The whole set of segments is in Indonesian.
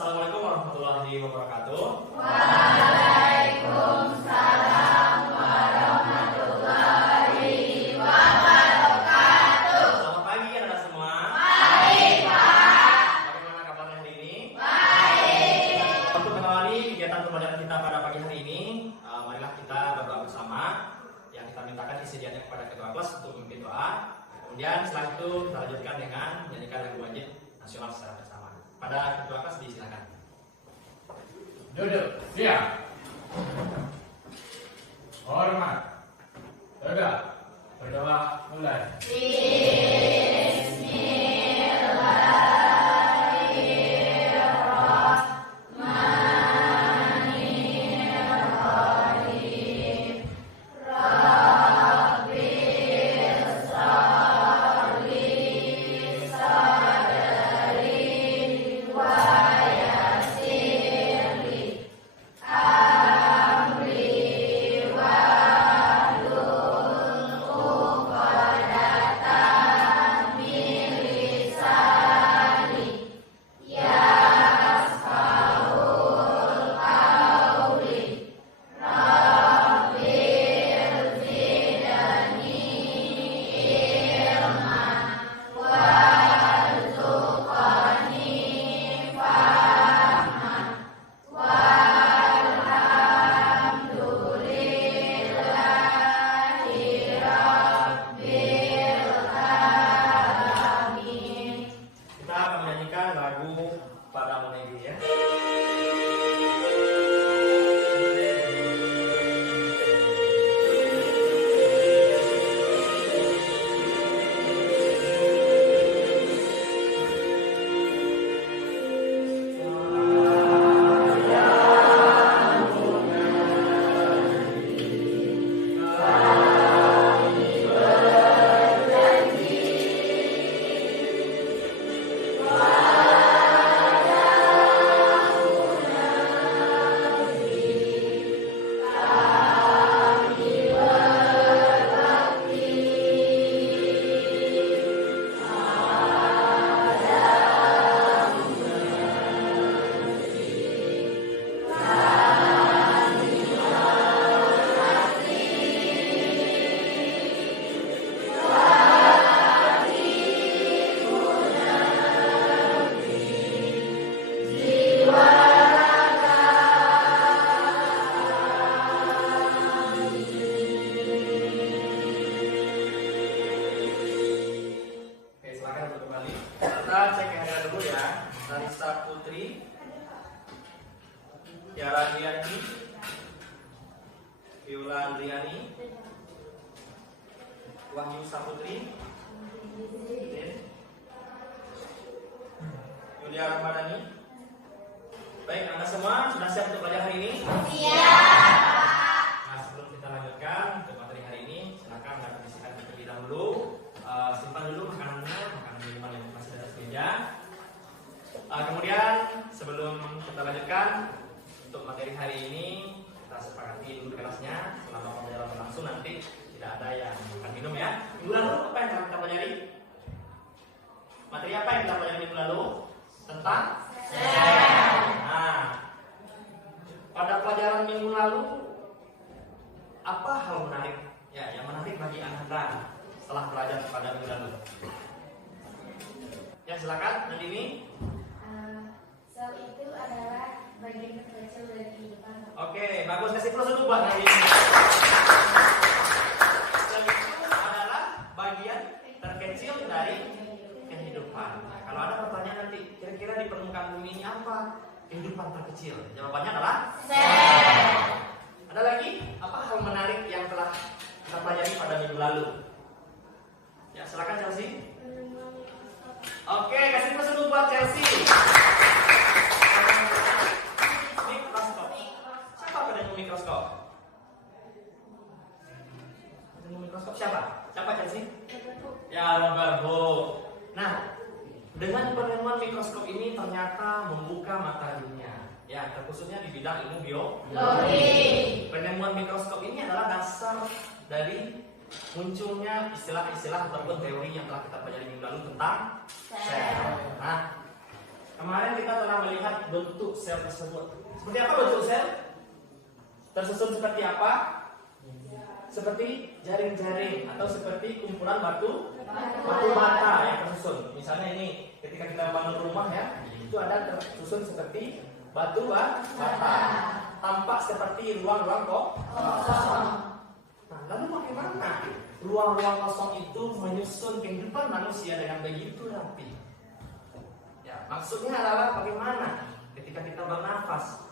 Assalamualaikum warahmatullahi wabarakatuh. Waalaikumsalam warahmatullahi wabarakatuh. Selamat pagi anak-anak semua. Baik, Pak. Bagaimana kabarnya hari ini? Baik. Untuk mengawali kegiatan pembelajaran kita pada pagi hari ini, marilah kita berdoa bersama. Yang kita mintakan kesediaannya kepada ketua kelas untuk memimpin doa. Kemudian setelah itu kita lanjutkan dengan menyanyikan lagu wajib nasional secara bersama. Pada ketua kelas disilakan. Duduk, siap. Hormat. Tegak. Berdoa mulai. Tiara Andriani, Viola Andriani, Wahyu Saputri, Yulia Ramadhani. Baik, Anda semua sudah siap untuk belajar hari ini? Siap. Nah, sebelum kita lanjutkan untuk materi hari ini, silakan Anda kondisikan terlebih dahulu. Simpan dulu makanannya, makanan minuman yang masih ada di meja. Kemudian sebelum kita lanjutkan untuk materi hari ini, kita sepakati dulu kelasnya. Selama pembelajaran berlangsung nanti tidak ada yang makan minum ya. Minggu lalu apa yang telah kita pelajari? Materi apa yang kita pelajari minggu lalu? Tentang sel. Nah, pada pelajaran minggu lalu apa hal menarik ya yang menarik bagi Anda setelah belajar pada minggu lalu? Ya silakan, Nandini. Sel itu adalah bagian terkecil dari kehidupan. Oke, bagus, kasih plus dulu buat Nandini. Sel itu adalah bagian terkecil dari kehidupan. Nah, kalau ada pertanyaan nanti, kira-kira di permukaan bumi ini apa kehidupan terkecil? Jawabannya adalah sel. Ada lagi apa hal menarik yang telah kita pelajari pada minggu lalu? Ya, silakan Chelsea. Oke, kasih plus dulu buat Chelsea. Mikroskop. Siapa penemu mikroskop? Penemu mikroskop siapa? Siapa Chelsea? Ya, Robert Hooke. Nah, dengan penemuan mikroskop ini ternyata membuka mata dunia. Ya, terkhususnya di bidang ilmu biologi. Penemuan mikroskop ini adalah dasar dari munculnya istilah-istilah ataupun teori yang telah kita pelajari minggu lalu tentang sel. Nah, kemarin kita telah melihat bentuk sel tersebut. Seperti apa bentuk sel? Tersusun seperti apa? Seperti jaring-jaring atau seperti kumpulan batu bata yang tersusun. Misalnya ini ketika kita bangun rumah ya, itu ada tersusun seperti batu bata. Tampak seperti ruang-ruang kosong. Nah, lalu bagaimana ruang-ruang kosong itu menyusun kehidupan manusia dengan begitu rapi? Ya, maksudnya adalah bagaimana ketika kita bernafas.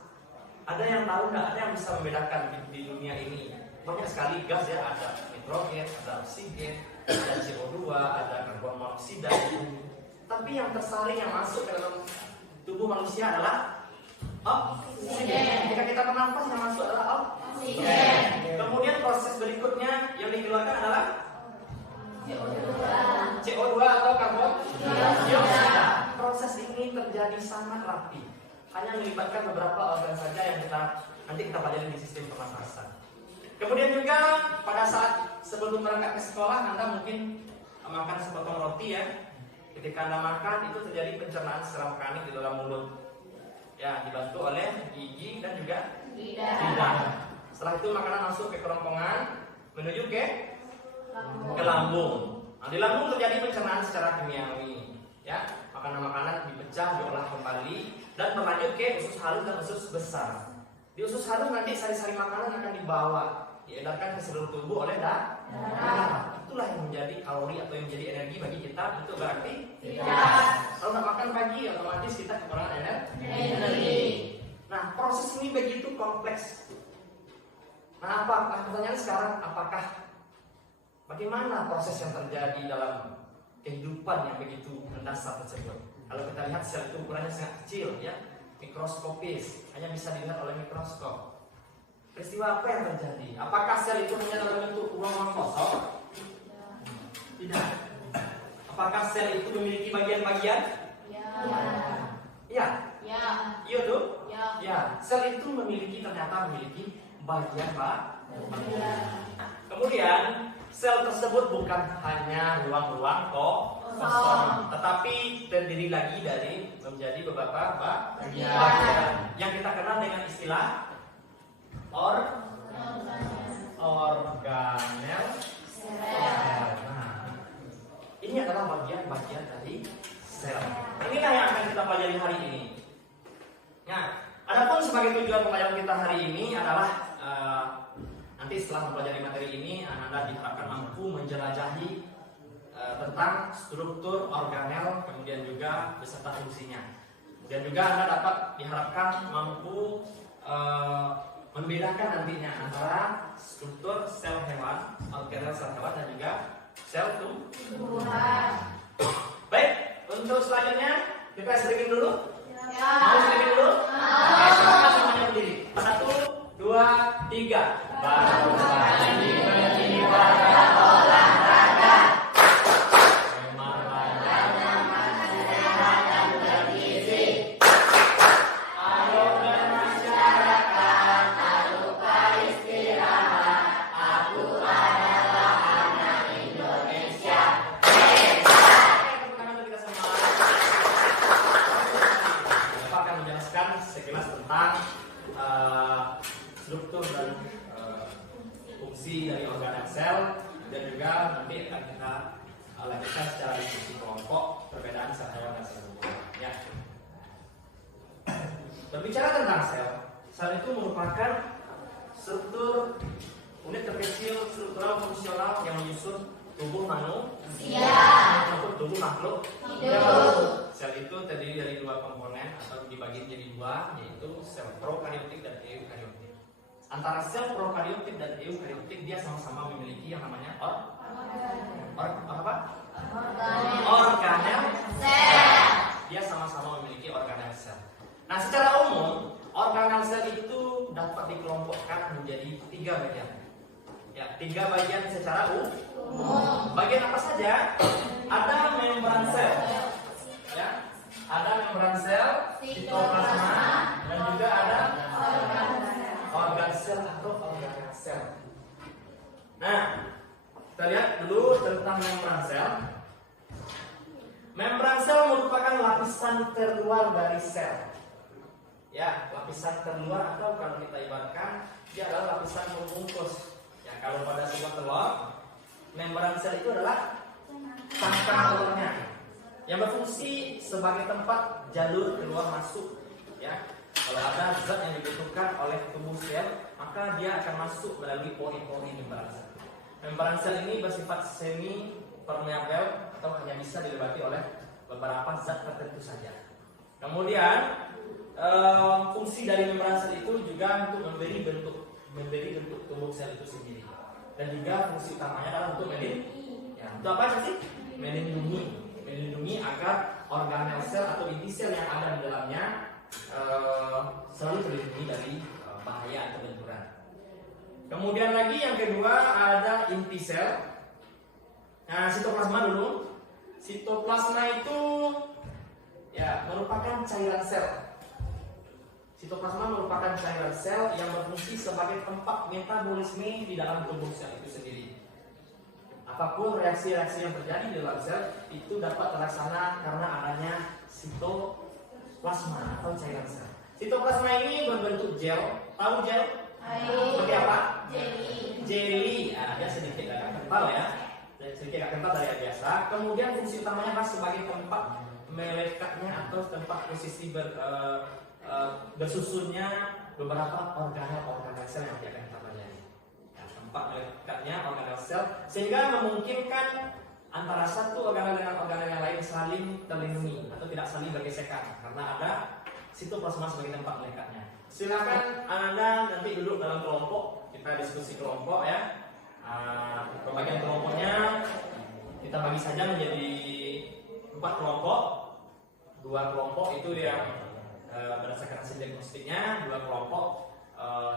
Ada yang tahu nggak? Ada yang bisa membedakan di dunia ini? Banyak sekali gas ya, ada nitrogen, ada oksigen, ada CO2, ada karbon monoksida. Tapi yang tersaring yang masuk ke dalam tubuh manusia adalah oksigen. Ketika kita bernafas yang masuk adalah oksigen. Kemudian proses berikutnya yang dikeluarkan adalah CO2 atau karbon dioksida. Proses ini terjadi sangat rapi. Hanya melibatkan beberapa organ saja yang nanti kita pelajari di sistem pernafasan. Kemudian juga pada saat sebelum berangkat ke sekolah Anda mungkin makan sepotong roti ya. Ketika Anda makan itu terjadi pencernaan secara mekanik di dalam mulut. Ya, dibantu oleh gigi dan juga lidah. Setelah itu makanan masuk ke kerongkongan menuju ke lambung. Nah, di lambung terjadi pencernaan secara kimiawi. Ya, makanan-makanan dipecah, diolah kembali dan berlanjut ke usus halus dan usus besar. Di usus halus nanti sari-sari makanan akan dibawa, diedarkan ke seluruh tubuh oleh darah. Itulah yang menjadi kalori atau yang menjadi energi bagi kita untuk beraktivitas. Kalau nggak makan pagi, otomatis kita kekurangan energi. Nah, proses ini begitu kompleks. Nah, pertanyaan sekarang, bagaimana proses yang terjadi dalam kehidupan yang begitu mendasar tersebut? Kalau kita lihat sel itu ukurannya sangat kecil, ya, mikroskopis, hanya bisa dilihat oleh mikroskop. Peristiwa apa yang terjadi? Apakah sel itu hanya dalam bentuk ruang kosong? Tidak. Apakah sel itu memiliki bagian-bagian? Ya. Iya tuh? Ya. Sel itu ternyata memiliki bagian-bagian. Kemudian sel tersebut bukan hanya ruang-ruang kosong, tetapi terdiri lagi dari menjadi beberapa bagian yang kita kenal dengan istilah organel sel. Ini adalah bagian-bagian dari sel. Inilah yang akan kita pelajari hari ini. Nah, adapun sebagai tujuan pembelajaran kita hari ini adalah nanti setelah mempelajari materi ini, Anda diharapkan mampu menjelajahi tentang struktur organel, kemudian juga beserta fungsinya. Kemudian juga Anda dapat diharapkan mampu membedakan nantinya antara struktur sel hewan, organel sel hewan dan juga sel tumbuhan. Baik, untuk selanjutnya kita sedikit dulu. Mau sedikit dulu? Oke, silakan semuanya berdiri. 1, 2, 3. Baru lagi berjiwa olahraga. Memang banyak masyarakat yang bergizi. Ayo bermasyarakat, tak lupa istirahat. Aku adalah anak Indonesia. Teman-teman kita semua. Bapak akan menjelaskan sekilas tentang struktur dan fungsi dari organel sel, dan juga nanti akan kita lanjutkan secara diskusi kelompok perbedaan sel hewan dan sel tumbuhan. Ya. Berbicara tentang sel itu merupakan struktur unit terkecil struktural fungsional yang menyusun tubuh manusia maupun tubuh makhluk hidup. Sel itu terdiri dari dua komponen atau dibagi menjadi dua, yaitu sel prokariotik dan eukariotik. Antara sel prokariotik dan eukariotik dia sama-sama memiliki yang namanya organel sel. Dia sama-sama memiliki organel sel. Nah, secara umum organel sel itu dapat dikelompokkan menjadi 3 bagian. Ya, 3 bagian secara umum. Bagian apa saja? Ada membran sel. Ya, ada membran sel, sitoplasma, dan juga ada organ sel atau organel sel. Nah, kita lihat dulu tentang membran sel. Membran sel merupakan lapisan terluar dari sel. Ya, lapisan terluar atau kalau kita ibaratkan dia adalah lapisan pembungkus. Ya, kalau pada sebuah telur, membran sel itu adalah cangkang telurnya yang berfungsi sebagai tempat jalur keluar masuk. Ya, kalau ada zat yang dibutuhkan oleh tubuh sel, maka dia akan masuk melalui pori-pori membran sel. Membran sel ini bersifat semi permeabel atau hanya bisa dilewati oleh beberapa zat tertentu saja. Kemudian fungsi dari membran sel itu juga untuk memberi bentuk tubuh sel itu sendiri, dan juga fungsi utamanya adalah untuk untuk apa sih? Melindungi agar organel sel atau inti sel yang ada di dalamnya selalu terlindungi dari bahaya atau benturan. Kemudian lagi yang kedua ada inti sel. Nah, sitoplasma dulu. Sitoplasma itu ya merupakan cairan sel. Sitoplasma merupakan cairan sel yang berfungsi sebagai tempat metabolisme di dalam tubuh sel itu sendiri. Apapun reaksi-reaksi yang terjadi di dalam sel itu dapat terlaksana karena adanya sitoplasma atau cairan sel. Sitoplasma ini berbentuk gel. Tahu gel? Seperti apa? Jelly. Dia sedikit agak kental ya. Sedikit agak kental dari yang biasa. Kemudian fungsi utamanya adalah sebagai tempat melekatnya atau tempat posisi bersusunnya beberapa organel sel yang akan kita pelajari. Ya, tempat melekatnya organel sel sehingga memungkinkan antara satu organel dengan organel yang lain saling terlindungi atau tidak saling bergesekan karena ada sitoplasma sebagai tempat melekatnya. Silakan Anda nanti duduk dalam kelompok, kita diskusi kelompok ya. Pembagian kelompoknya kita bagi saja menjadi 4 kelompok. 2 kelompok itu yang berdasarkan hasil diagnostiknya, 2 kelompok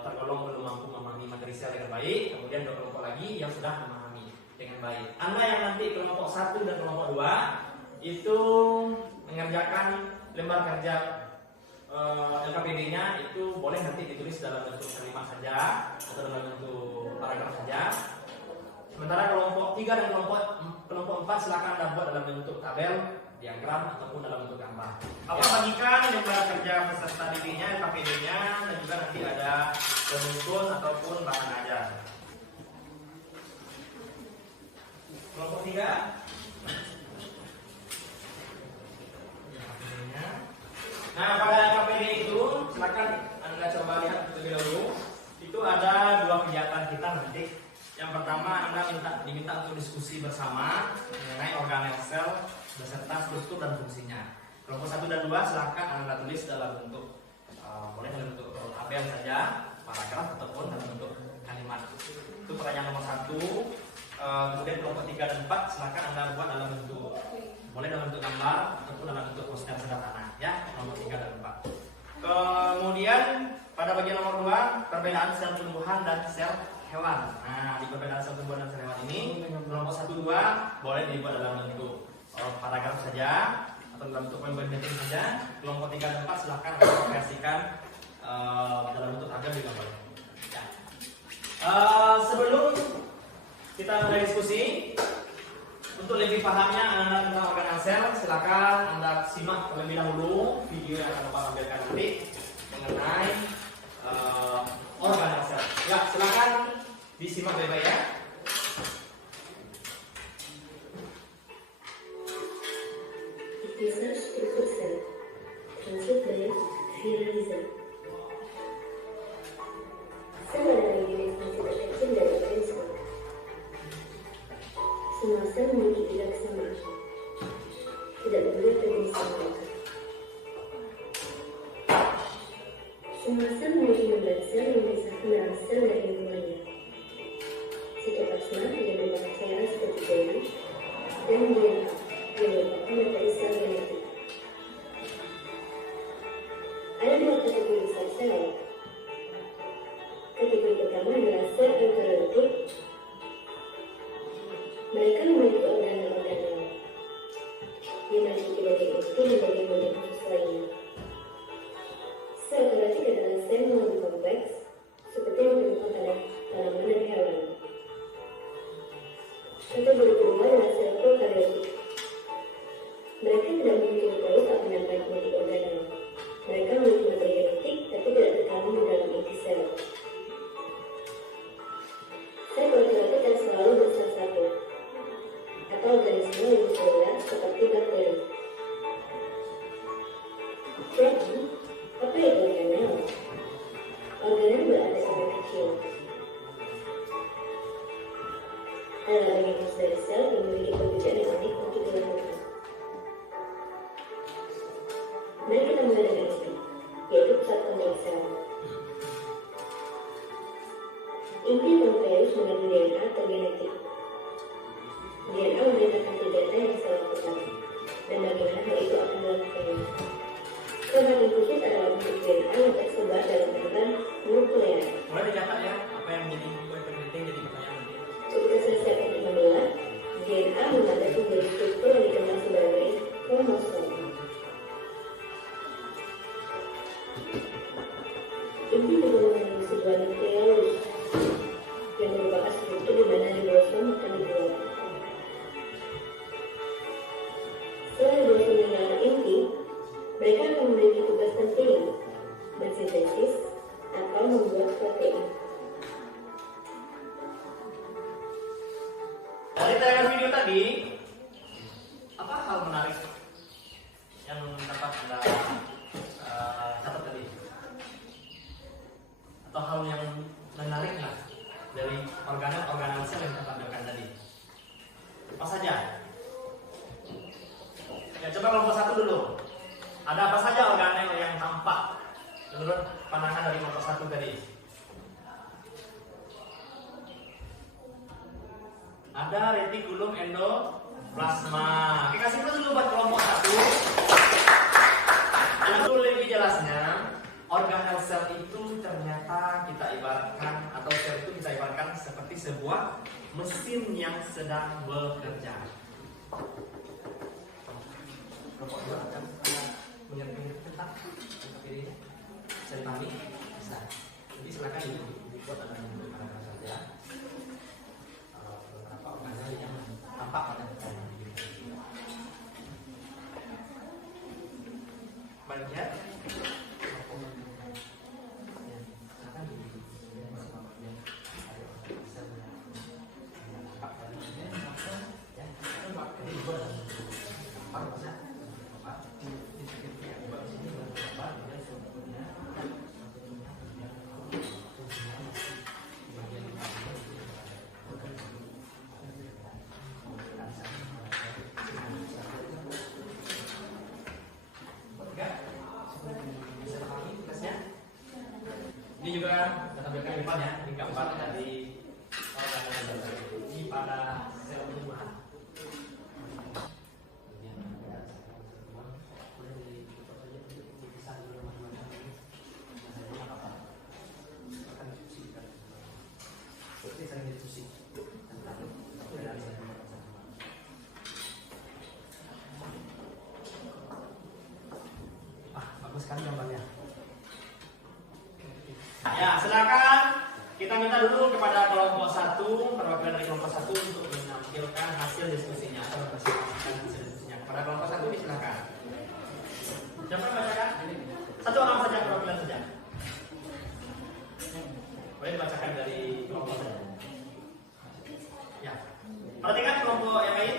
tergolong belum mampu memahami materi sel dengan baik, kemudian 2 kelompok lagi yang sudah memahami dengan baik. Anda yang nanti kelompok 1 dan kelompok 2 itu mengerjakan lembar kerja LKPD-nya itu boleh nanti ditulis dalam bentuk kalimat saja atau dalam bentuk paragraf saja. Sementara kelompok 3 dan kelompok 4 silakan Anda buat dalam bentuk tabel, diagram ataupun dalam bentuk gambar. Apa bagikan lembar kerja peserta dirinya, LKPD-nya, dan juga nanti ada penulis ataupun bahan ajar. Kelompok 3. Nah, pada LKPD itu silakan Anda coba lihat terlebih dahulu. Itu ada 2 kegiatan kita nanti. Yang pertama Anda diminta untuk diskusi bersama mengenai organel sel beserta struktur dan fungsinya. Kelompok 1 dan 2 silakan Anda tulis dalam bentuk boleh dalam bentuk tabel saja, paragraf ataupun dalam bentuk kalimat. Itu pertanyaan nomor 1. Kemudian kelompok 3 dan 4 silakan Anda buat dalam bentuk boleh dalam bentuk gambar ataupun dalam bentuk poster sederhana ya, nomor 3 dan 4. Kemudian pada bagian nomor 2 perbedaan sel tumbuhan dan sel hewan. Nah, di perbedaan sel tumbuhan dan sel hewan ini kelompok 1 2 boleh dibuat dalam bentuk paragraf saja atau dalam bentuk pembentukan saja. Kelompok 3 dan 4 silakan aplikasikan dalam bentuk tabel juga boleh. Ya. Sebelum kita mulai diskusi, untuk lebih pahamnya Anda tentang organel sel, silakan Anda simak terlebih dahulu video yang akan Bapak tampilkan nanti mengenai organel sel. Ya, silakan disimak baik-baik ya. Peyzaj struktur sel. Prinsip dari Fiereisen. Sel adalah unit fungsi terkecil dari organisme. Semua sel memiliki tiga kesamaan. Tidak boleh terpisah. Semua sel memiliki membran sel yang memisahkan dalam sel dari lingkungannya. Sitoplasma yang merupakan cairan seperti jelly dan DNA yang merupakan materi sel genetik. Ada 2 kategori sel. Kategori pertama adalah sel eukariotik. Mereka memiliki organel-organel yang memiliki bagian inti dan bagian bagian khusus lainnya. Sel eukariotik adalah sel yang lebih kompleks, seperti yang ditemukan pada tanaman dan hewan. Kategori kedua adalah sel prokaryotik. Mereka tidak memiliki sampai kecil. Adalah bagian khusus dari sel yang memiliki pekerjaan yang unik untuk dilakukan. Mari kita mulai dari inti, yaitu pusat kontrol sel. Inti nukleus mengandung DNA atau genetik. DNA memberitakan data yang sel lakukan, dan bagaimana hal itu akan dilakukannya. Format infusus adalah bentuk DNA yang tersebar dalam organ nuklear. Boleh dicatat ya, apa yang menjadi poin penting jadi pertanyaan nanti. Kita selesai untuk menilai DNA memandai sebuah struktur yang dikenal sebagai kromosom. Inti juga mengandung sebuah nukleus yang merupakan struktur di mana ribosom akan dibuat. Setelah ribosom mengenal inti, mereka akan memiliki tugas penting, bersintesis atau membuat protein. Dari tayangan video tadi, apa hal menarik yang dapat Anda catat tadi? Atau hal yang menarik lah dari organel sel yang kita tampilkan tadi? Apa saja? Ya, coba kelompok 1 dulu. Ada apa saja organel yang tampak menurut pandangan dari kelompok 1 tadi? Ada retikulum endoplasma. Oke, kasih dulu buat kelompok 1. Untuk lebih jelasnya, organel sel itu ternyata kita ibaratkan, atau sel itu kita ibaratkan seperti sebuah mesin yang sedang bekerja. Kelompok 2 akan mengerti tentang ini. Bisa dipahami? Bisa. Jadi silakan dibuat ada yang saja. Yang tampak pada bagian ini juga kita tampilkan di depan ya, ini gambar dari organel sel ini pada sel penyembuhan. Bagus sekali gambarnya. Ya, silakan kita minta dulu kepada kelompok 1, perwakilan dari kelompok 1 untuk menampilkan hasil diskusinya atau mempresentasikan hasil diskusinya. Kepada kelompok 1 ini silakan. Siapa yang bacakan? Satu orang saja, perwakilan saja. Boleh dibacakan dari kelompok saja. Ya. Perhatikan kelompok yang lain.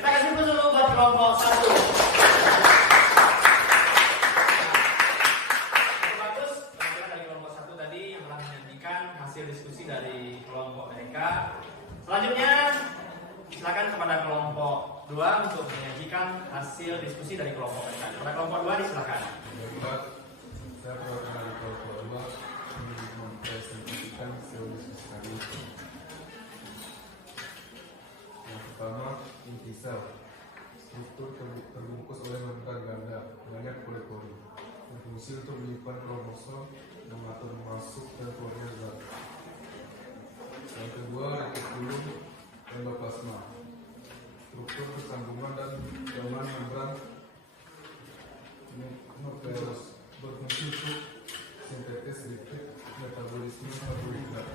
Kita kasih dulu buat kelompok 1. Bagus, kira-kira dari kelompok 1 tadi yang telah menyajikan hasil diskusi dari kelompok mereka. Selanjutnya, silakan kepada kelompok 2 untuk menyajikan hasil diskusi dari kelompok mereka. Kepada kelompok 2 disilakan. Saya perwakilan kelompok 2 untuk mempresentasikan hasil diskusi kami. Yang pertama, inti sel. Struktur terbungkus oleh membran ganda, banyak pori-pori. Berfungsi untuk menyimpan kromosom dan mengatur masuk dan keluarnya zat. Yang kedua, retikulum endoplasma. Struktur kesambungan dan dalam membran nukleus berfungsi untuk sintetis lipid, metabolisme karbohidrat.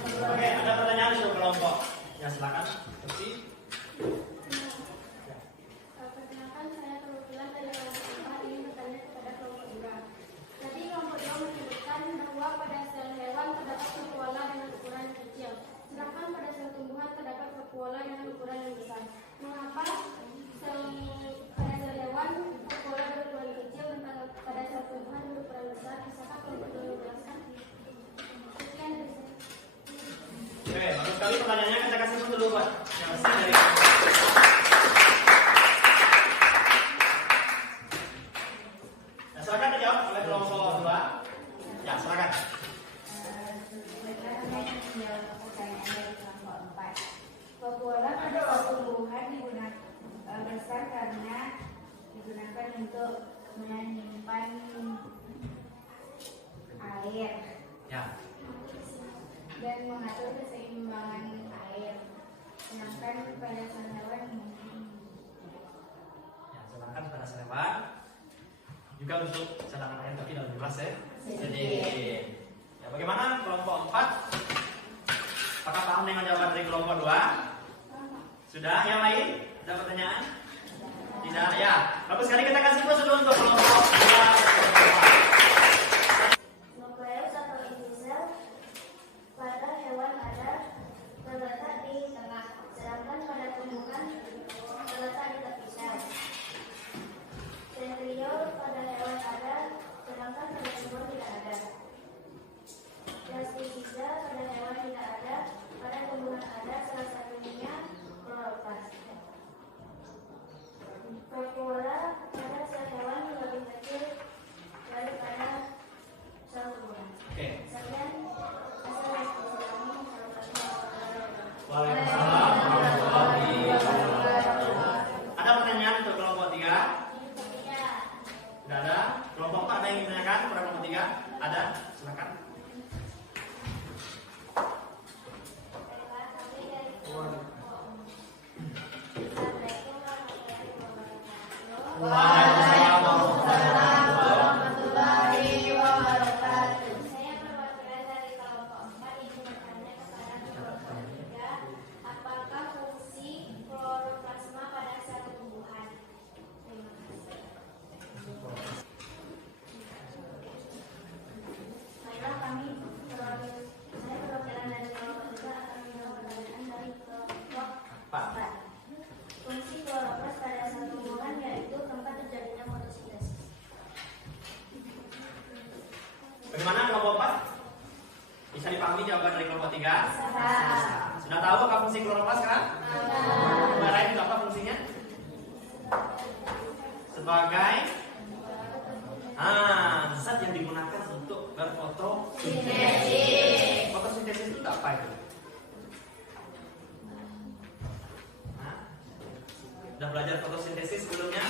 Oke, ada pertanyaan untuk kelompok. Ya silakan. Terus. Perkenalkan, saya perwakilan dari kelompok 4 ingin bertanya kepada kelompok 2. Tadi kelompok 2 menyebutkan bahwa pada sel hewan terdapat vakuola dengan ukuran yang kecil, sedangkan pada sel tumbuhan terdapat vakuola dengan ukuran yang besar. Mengapa pada sel hewan vakuola berukuran kecil dan pada sel tumbuhan berukuran besar? Bisakah kelompok 2 menjelaskan? Sekian dari saya. Oke, bagus sekali pertanyaannya. Kita kasih dulu buat yang besar dari silakan dijawab oleh kelompok 2. Ya, silakan. Bagaimana menjawab pertanyaan dari kelompok 4? Vakuola pada sel tumbuhan digunakan besar karena digunakan untuk menyimpan air Ya. dan mengatur keseimbangan air. Sedangkan pada sel hewan Ya, sedangkan pada selewan juga untuk cadangan air tapi dalam gelas ya. Jadi, ya bagaimana kelompok 4? Apakah paham dengan jawaban dari kelompok 2? Sudah? Yang lain? Ada pertanyaan? Tidak? Ya. Bagus sekali, kita kasih dulu untuk kelompok 2. nukleus atau inti sel pada hewan terletak di tengah, sedangkan pada tumbuhan terletak di tepi sel. Sentriol pada hewan ada, sedangkan pada tumbuhan tidak ada. Plastisida pada hewan tidak ada, pada tumbuhan ada, salah satunya kloroplas. Vakuola pada sel hewan lebih kecil daripada sel tumbuhan. Oke. Sekian, assalamualaikum warahmatullahi wabarakatuh. Waalaikumsalam warahmatullahi wabarakatuh. Ada pertanyaan untuk kelompok 3? Tidak ada. Kelompok 4 ada yang ingin ditanyakan kepada kelompok 3? Ada? Silakan. Waalaikumsalam warahmatullahi wabarakatuh. Saya perwakilan dari kelompok 4 ingin bertanya kepada kelompok 3, apakah fungsi kloroplasma pada sel tumbuhan? Terima kasih. Baiklah, saya perwakilan dari kelompok 3 akan menjawab pertanyaan dari kelompok 4. Fungsi kloroplas pada sel tumbuhan yaitu tempat terjadinya fotosintesis. Bagaimana kelompok 4? Bisa dipahami jawaban dari kelompok 3? Sudah tahu apa fungsi kloroplas sekarang? Lain itu apa fungsinya? Sebagai zat yang digunakan untuk berfotosintesis. Fotosintesis itu apa itu? Sudah belajar fotosintesis sebelumnya?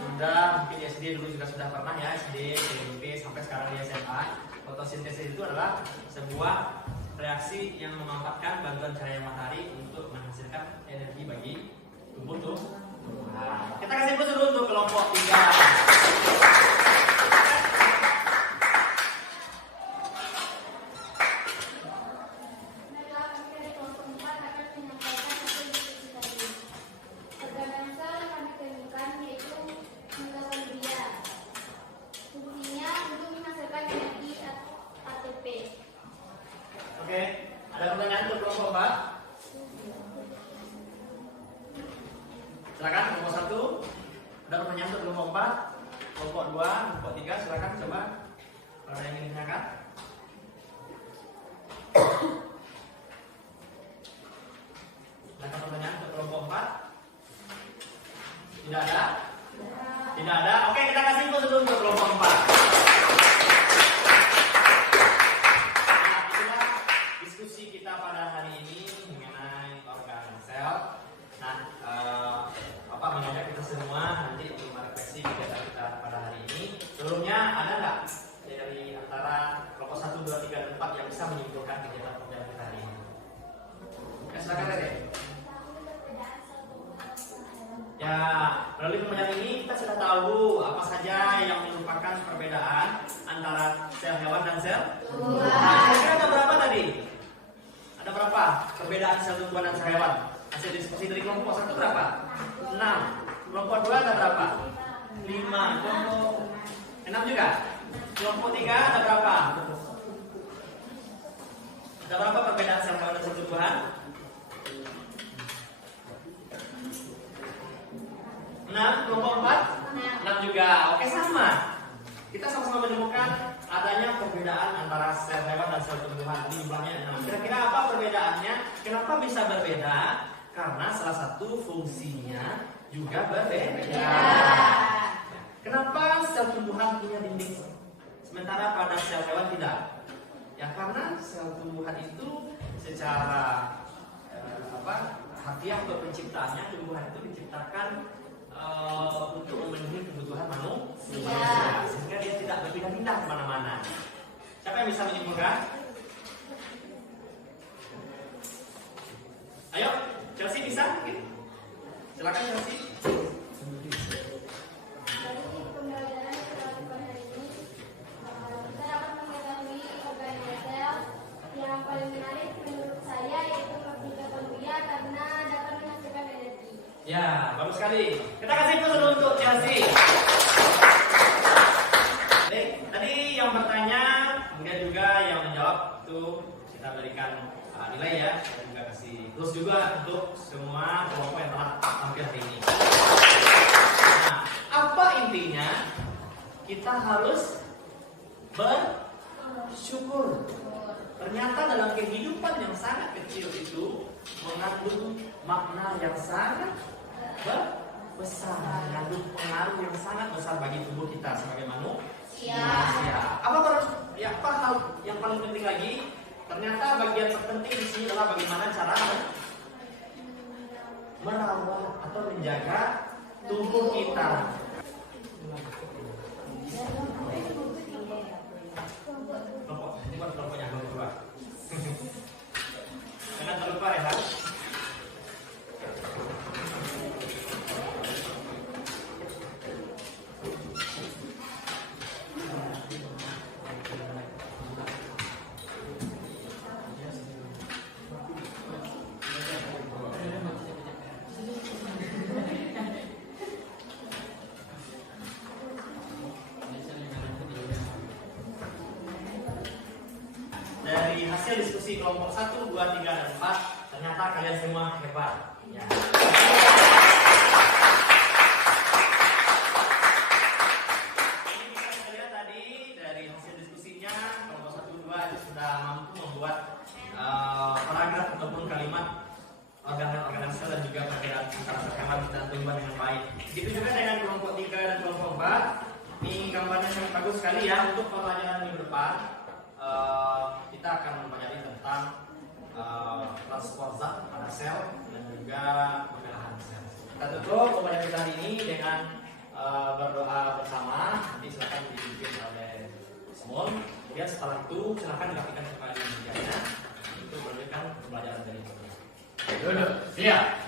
Sudah, mungkin di SD dulu juga sudah pernah ya, SD, SMP, sampai sekarang di SMA. Fotosintesis itu adalah sebuah reaksi yang memanfaatkan bantuan cahaya matahari untuk menghasilkan energi bagi tubuh tumbuhan. Kita kasih dulu untuk kelompok 3. Baiklah, kami dari kelompok 4 akan menyampaikan hasil diskusi tadi. Organan sel kami temukan yaitu mitokondria. Fungsinya untuk menghasilkan energi ATP. Oke, ada pertanyaan untuk kelompok 4? Silakan kelompok 1. Ada pertanyaan untuk kelompok 4? Kelompok 2, kelompok 3, silakan coba. Kalau ada yang ingin ditanyakan. Ada pertanyaan untuk kelompok 4? Tidak ada? Tidak ada. Oke, kita kasih dulu untuk kelompok 4. Itulah diskusi kita pada hari ini mengenai organ sel. Nah, perbedaan sel tumbuhan dan sel hewan. Hasil diskusi dari kelompok 1 berapa? 6. Kelompok 2 ada berapa? 5. Kelompok 6 juga? Kelompok 3 ada berapa? Ada berapa perbedaan sel hewan dan sel tumbuhan? 6. Kelompok 4? 6 juga. Oke, sama. Kita sama-sama menemukan adanya perbedaan antara sel hewan dan sel tumbuhan. Ini jumlahnya 6. Kira-kira apa perbedaannya? Kenapa bisa berbeda? Karena salah satu fungsinya juga berbeda. Kenapa sel tumbuhan punya dinding sementara pada sel hewan tidak? Ya karena sel tumbuhan itu secara harfiah atau penciptaannya, tumbuhan itu diciptakan untuk memenuhi kebutuhan manusia, sehingga dia tidak berpindah-pindah kemana-mana. Siapa yang bisa menyimpulkan? Ayo, Chelsea bisa? Silakan Chelsea. Dari pembelajaran yang kita lakukan hari ini, kita dapat mengetahui organel yang paling menarik menurut saya yaitu mitochondria karena dapat menghasilkan energi. Ya, bagus sekali. Kita kasih tepuk dulu untuk Chelsea. Baik, tadi yang bertanya, kemudian juga yang menjawab itu kita berikan nilai ya. Kita juga kasih plus juga untuk semua kelompok yang telah tampil hari ini. Nah, apa intinya? Kita harus bersyukur. Ternyata dalam kehidupan yang sangat kecil itu mengandung makna yang sangat besar, mengandung pengaruh yang sangat besar bagi tubuh kita sebagai manusia. Apa hal yang paling penting lagi? Ternyata bagian terpenting di sini adalah bagaimana cara merawat atau menjaga tubuh kita. Kelompoknya kelompok 2. Jangan terlupa ya. Dari hasil diskusi kelompok 1, 2, 3, dan 4, ternyata kalian semua hebat. Ya. Ini bisa kita lihat tadi dari hasil diskusinya kelompok 1, 2 itu sudah mampu membuat paragraf ataupun kalimat organel sel dan juga perbedaan antara sel hewan dan tumbuhan dengan baik. Begitu juga dengan kelompok 3 dan kelompok 4. Ini gambarnya sangat bagus sekali ya untuk pembelajaran minggu depan. Kita akan mempelajari tentang transport zat pada sel dan juga pembelahan sel. Kita tutup pembelajaran kita hari ini dengan berdoa bersama. Nanti silakan dipimpin oleh Simon. Kemudian setelah itu silakan dirapikan kembali mejanya untuk melanjutkan pembelajaran dari ini. Duduk, siap.